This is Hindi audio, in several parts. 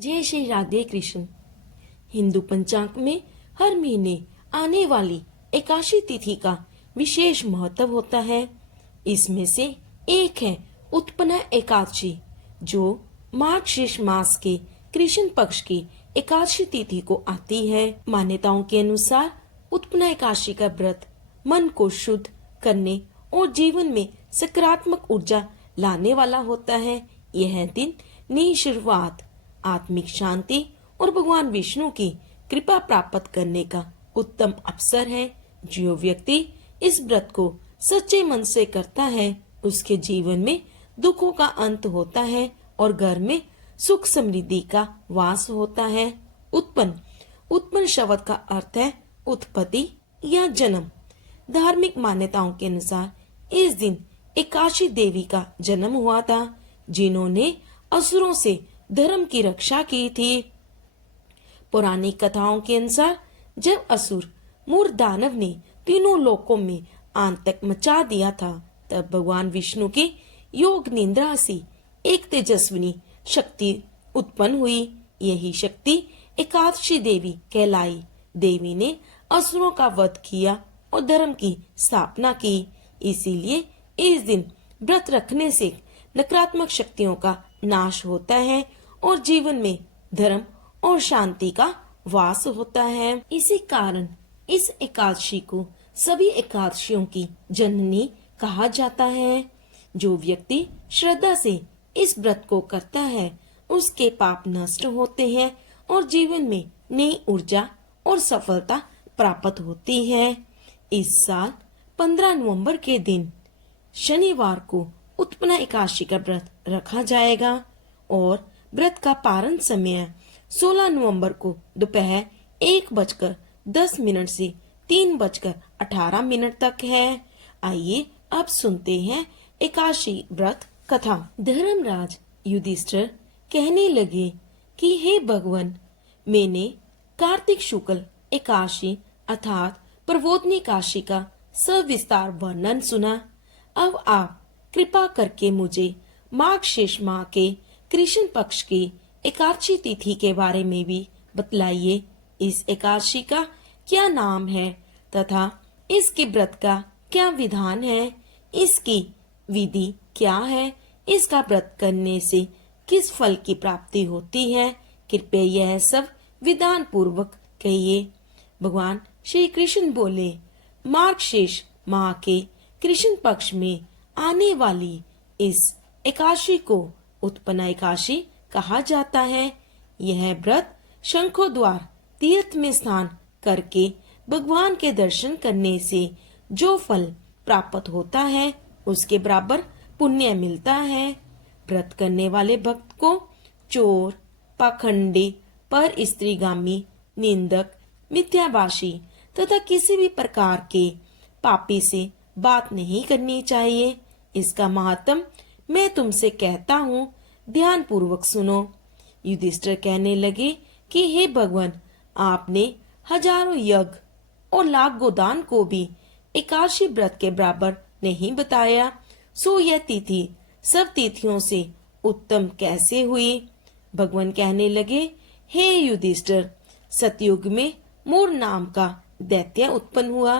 जय श्री राधे कृष्ण। हिंदू पंचांग में हर महीने आने वाली एकादशी तिथि का विशेष महत्व होता है। इसमें से एक है उत्पन्ना एकादशी, जो मार्गशीर्ष मास के कृष्ण पक्ष की एकादशी तिथि को आती है। मान्यताओं के अनुसार उत्पन्ना एकादशी का व्रत मन को शुद्ध करने और जीवन में सकारात्मक ऊर्जा लाने वाला होता है। यह दिन नई शुरुआत, आत्मिक शांति और भगवान विष्णु की कृपा प्राप्त करने का उत्तम अवसर है। जो व्यक्ति इस व्रत को सच्चे मन से करता है, उसके जीवन में दुखों का अंत होता है और घर में सुख समृद्धि का वास होता है। उत्पन्न शब्द का अर्थ है उत्पत्ति या जन्म। धार्मिक मान्यताओं के अनुसार इस दिन एकादशी देवी का जन्म हुआ था, जिन्होंने असुरों से धर्म की रक्षा की थी। पौराणिक कथाओं के अनुसार जब असुर मूर दानव ने तीनों लोकों में आतंक मचा दिया था, तब भगवान विष्णु की योग निद्रा से एक तेजस्विनी शक्ति उत्पन्न हुई। यही शक्ति एकादशी देवी कहलाई। देवी ने असुरों का वध किया और धर्म की स्थापना की। इसीलिए इस दिन व्रत रखने से नकारात्मक शक्तियों का नाश होता है और जीवन में धर्म और शांति का वास होता है। इसी कारण इस एकादशी को सभी एकादशियों की जननी कहा जाता है। जो व्यक्ति श्रद्धा से इस व्रत को करता है, उसके पाप नष्ट होते हैं और जीवन में नई ऊर्जा और सफलता प्राप्त होती है। इस साल 15 नवंबर के दिन शनिवार को उत्पन्ना एकादशी का व्रत रखा जाएगा और व्रत का पारण समय 16 नवंबर को दोपहर 1:10 से 3:18 तक है। आइए अब सुनते हैं एकादशी व्रत कथा। धर्मराज युधिष्ठिर कहने लगे कि हे भगवान, मैंने कार्तिक शुक्ल एकादशी अर्थात प्रबोधनी एकादशी का सविस्तार वर्णन सुना। अब आप कृपा करके मुझे मार्गशीर्ष माह के कृष्ण पक्ष की एकादशी तिथि के बारे में भी बतलाइए। इस एकादशी का क्या नाम है तथा इसके व्रत का क्या विधान है, इसकी विधि क्या है, इसका व्रत करने से किस फल की प्राप्ति होती है। कृपया यह सब विधान पूर्वक कहिए। भगवान श्री कृष्ण बोले, मार्गशीर्ष माह के कृष्ण पक्ष में आने वाली इस एकादशी को उत्पन्ना एकादशी कहा जाता है। यह व्रत शंखों द्वार तीर्थ में स्नान करके भगवान के दर्शन करने से जो फल प्राप्त होता है, उसके बराबर पुण्य मिलता है। व्रत करने वाले भक्त को चोर, पाखंडी, पर स्त्रीगामी, निंदक, मिथ्याभाषी तथा किसी भी प्रकार के पापी से बात नहीं करनी चाहिए। इसका महत्व मैं तुमसे कहता हूँ, ध्यान पूर्वक सुनो। युधिष्ठिर कहने लगे कि हे भगवान, आपने हजारों यज्ञ और लाख गोदान को भी एकादशी व्रत के बराबर नहीं बताया, सो यह तिथि सब तिथियों से उत्तम कैसे हुई। भगवान कहने लगे, हे युधिष्ठिर, सतयुग में मूर नाम का दैत्य उत्पन्न हुआ।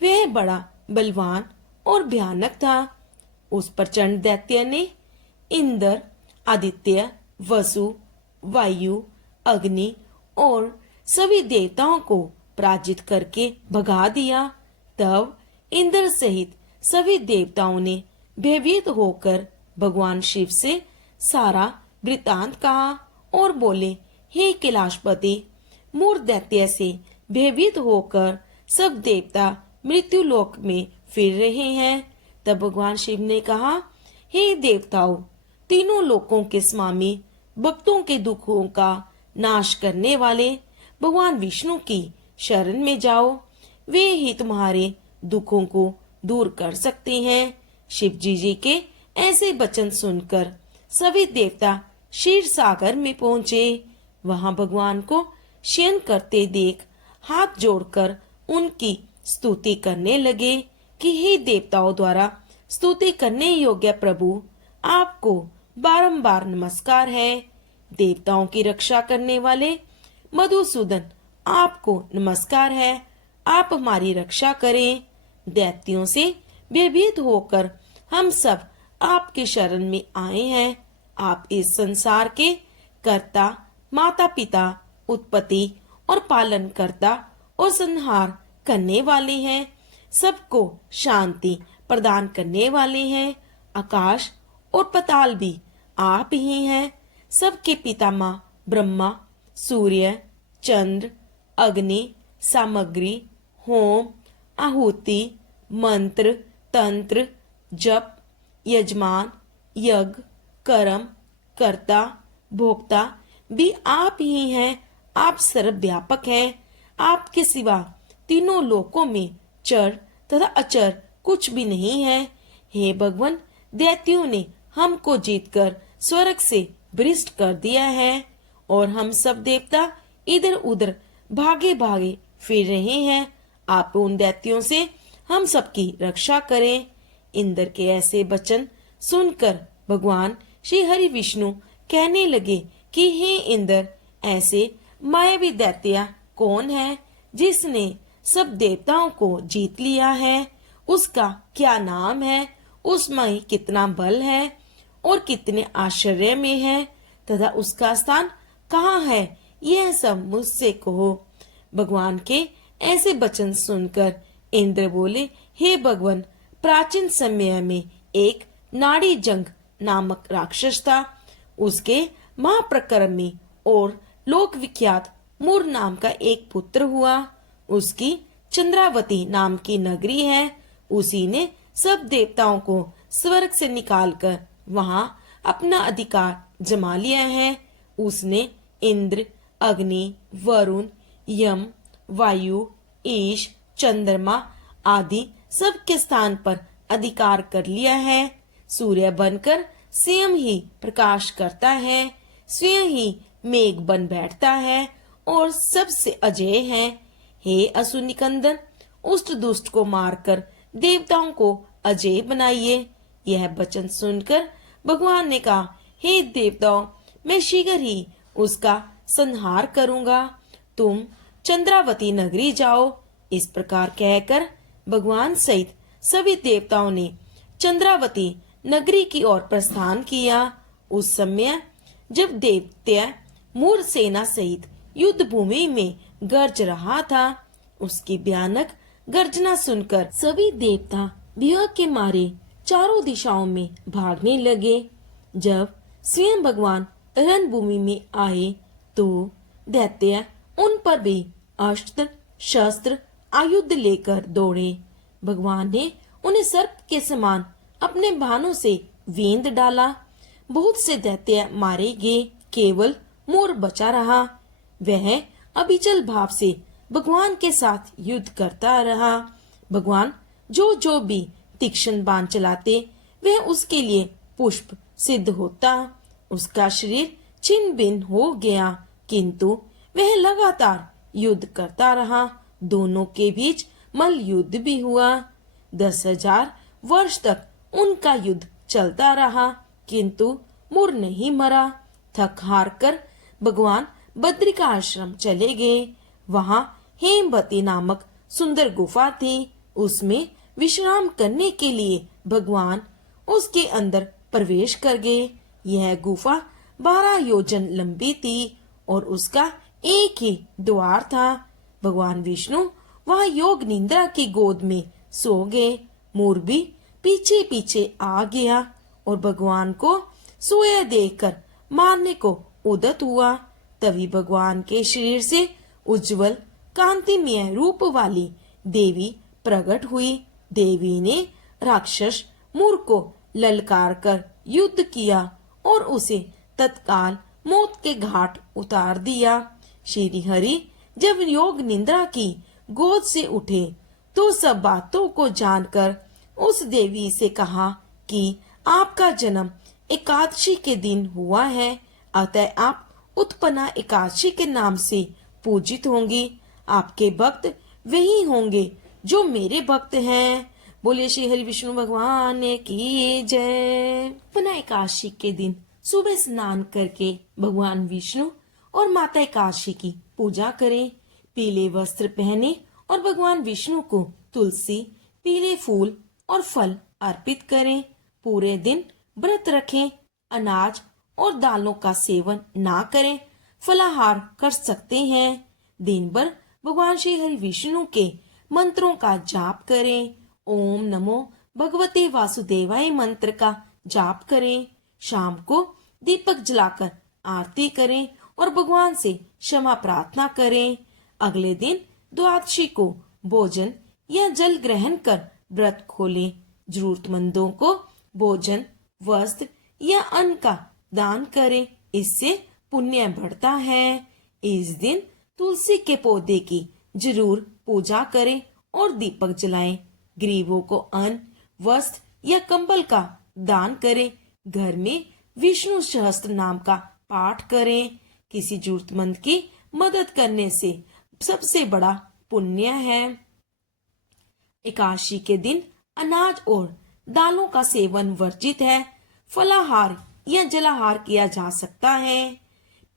वह बड़ा बलवान और भयानक था। उस प्रचंड दैत्य ने इंद्र, आदित्य, वसु, वायु, अग्नि और सभी देवताओं को पराजित करके भगा दिया। तब इंद्र सहित सभी देवताओं ने भयभीत होकर भगवान शिव से सारा वृतांत कहा और बोले, हे कैलाशपति, मूर दैत्य से भयभीत होकर सब देवता मृत्यु लोक में फिर रहे हैं। तब भगवान शिव ने कहा, हे देवताओं, तीनों लोकों के स्वामी, भक्तों के दुखों का नाश करने वाले भगवान विष्णु की शरण में जाओ। वे ही तुम्हारे दुखों को दूर कर सकते हैं। शिव जी के ऐसे वचन सुनकर सभी देवता क्षीर सागर में पहुँचे। वहां भगवान को शयन करते देख हाथ जोड़कर उनकी स्तुति करने लगे कि हे देवताओं द्वारा स्तुति करने योग्य प्रभु, आपको बारंबार नमस्कार है। देवताओं की रक्षा करने वाले मधुसूदन, आपको नमस्कार है। आप हमारी रक्षा करें। दैत्यों से भयभीत होकर हम सब आपके शरण में आए हैं। आप इस संसार के कर्ता, माता पिता, उत्पत्ति और पालन करता और संहार करने वाले हैं। सबको शांति प्रदान करने वाले हैं। आकाश और पाताल भी आप ही हैं। सबके पितामह ब्रह्मा, सूर्य, चंद्र, अग्नि, सामग्री, होम, आहुति, मंत्र, तंत्र, जप, यजमान, यज्ञ, कर्म, कर्ता, भोक्ता भी आप ही हैं। आप सर्वव्यापक हैं। आपके सिवा तीनों लोकों में चर तथा अचर कुछ भी नहीं है। हे भगवान, दैत्यों ने हमको जीतकर स्वर्ग से भ्रष्ट कर दिया है और हम सब देवता इधर उधर भागे भागे फिर रहे हैं। आप उन दैत्यों से हम सबकी रक्षा करें। इंद्र के ऐसे वचन सुनकर भगवान श्री हरि विष्णु कहने लगे कि हे इंद्र, ऐसे मायावी दैत्य कौन है जिसने सब देवताओं को जीत लिया है? उसका क्या नाम है? उसमें कितना बल है और कितने आश्चर्य में है तथा उसका स्थान कहाँ है? यह सब मुझसे कहो। भगवान के ऐसे वचन सुनकर इंद्र बोले, हे भगवान, प्राचीन समय में एक नाड़ी जंग नामक राक्षस था। उसके महाप्रक्रमी और लोक विख्यात मूर नाम का एक पुत्र हुआ। उसकी चंद्रावती नाम की नगरी है। उसी ने सब देवताओं को स्वर्ग से निकालकर वहां अपना अधिकार जमा लिया है। उसने इंद्र, अग्नि, वरुण, यम, वायु, ईश, चंद्रमा आदि सबके स्थान पर अधिकार कर लिया है। सूर्य बनकर स्वयं ही प्रकाश करता है, स्वयं ही मेघ बन बैठता है और सबसे अजय है। हे असुनिकंदन, उष्ट दुष्ट को मारकर देवताओं को अजय बनाइए। यह वचन सुनकर भगवान ने कहा, हे देवताओं, मैं शीघ्र ही उसका संहार करूंगा। तुम चंद्रावती नगरी जाओ। इस प्रकार कहकर भगवान सहित सभी देवताओं ने चंद्रावती नगरी की ओर प्रस्थान किया। उस समय जब दैत्य मूर सेना सहित युद्ध भूमि में गरज रहा था, उसकी भयानक गर्जना सुनकर सभी देवता भय के मारे चारों दिशाओं में भागने लगे। जब स्वयं भगवान रणभूमि में आए तो दैत्य उन पर भी अस्त्र शस्त्र आयुध लेकर दौड़े। भगवान ने उन्हें सर्प के समान अपने बाणों से वेंद डाला। बहुत से दैत्य मारे गए, केवल मोर बचा रहा। वह अविचल भाव से भगवान के साथ युद्ध करता रहा। भगवान जो जो भी तीक्ष्ण बाण चलाते, वह उसके लिए पुष्प सिद्ध होता। उसका शरीर छिन्न भिन्न हो गया, किंतु वह लगातार युद्ध करता रहा। दोनों के बीच मल्ल युद्ध भी हुआ। 10,000 वर्ष तक उनका युद्ध चलता रहा, किंतु मूर नहीं मरा। थक हार कर भगवान बद्रिका आश्रम चले गए। वहां हेमवती नामक सुंदर गुफा थी। उसमें विश्राम करने के लिए भगवान उसके अंदर प्रवेश कर गए। यह गुफा 12 योजन लंबी थी और उसका एक ही द्वार था। भगवान विष्णु वहां योग निद्रा की गोद में सो गए। मोर भी पीछे पीछे आ गया और भगवान को सोया देखकर मारने को उद्यत हुआ। तभी भगवान के शरीर से उज्जवल कांतिमय रूप वाली देवी प्रकट हुई। देवी ने राक्षस मूर को ललकार कर युद्ध किया और उसे तत्काल मौत के घाट उतार दिया। श्री हरि जब योग निद्रा की गोद से उठे तो सब बातों को जानकर उस देवी से कहा कि आपका जन्म एकादशी के दिन हुआ है, अतः आप उत्पन्ना एकादशी के नाम से पूजित होंगी। आपके भक्त वही होंगे जो मेरे भक्त हैं। बोले श्री हरि विष्णु भगवान की जय। उत्पन्ना एकादशी के दिन सुबह स्नान करके भगवान विष्णु और माता एकादशी की पूजा करें। पीले वस्त्र पहने और भगवान विष्णु को तुलसी, पीले फूल और फल अर्पित करें। पूरे दिन व्रत रखें। अनाज और दालों का सेवन ना करें। फलाहार कर सकते हैं। दिन भर भगवान श्री हरि विष्णु के मंत्रों का जाप करें। ओम नमो भगवते वासुदेवाय मंत्र का जाप करें। शाम को दीपक जलाकर आरती करें और भगवान से क्षमा प्रार्थना करें। अगले दिन द्वादशी को भोजन या जल ग्रहण कर व्रत खोलें। जरूरतमंदों को भोजन, वस्त्र या अन्न का दान करें। इससे पुण्य बढ़ता है। इस दिन तुलसी के पौधे की जरूर पूजा करें और दीपक जलाएं। गरीबों को अन्न, वस्त्र या कंबल का दान करें। घर में विष्णु सहस्त्र नाम का पाठ करें। किसी जरूरतमंद की मदद करने से सबसे बड़ा पुण्य है। एकादशी के दिन अनाज और दालों का सेवन वर्जित है। फलाहार या जलाहार किया जा सकता है।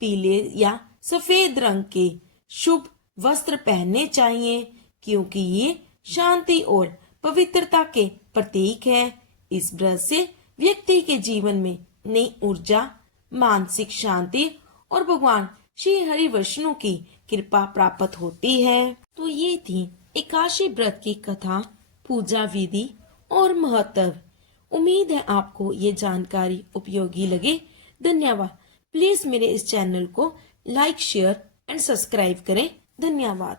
पीले या सफेद रंग के शुभ वस्त्र पहनने चाहिए क्योंकि ये शांति और पवित्रता के प्रतीक है। इस व्रत से व्यक्ति के जीवन में नई ऊर्जा, मानसिक शांति और भगवान श्री हरि विष्णु की कृपा प्राप्त होती है। तो ये थी एकादशी व्रत की कथा, पूजा विधि और महत्व। उम्मीद है आपको ये जानकारी उपयोगी लगे। धन्यवाद। प्लीज मेरे इस चैनल को लाइक, शेयर एंड सब्सक्राइब करें। धन्यवाद।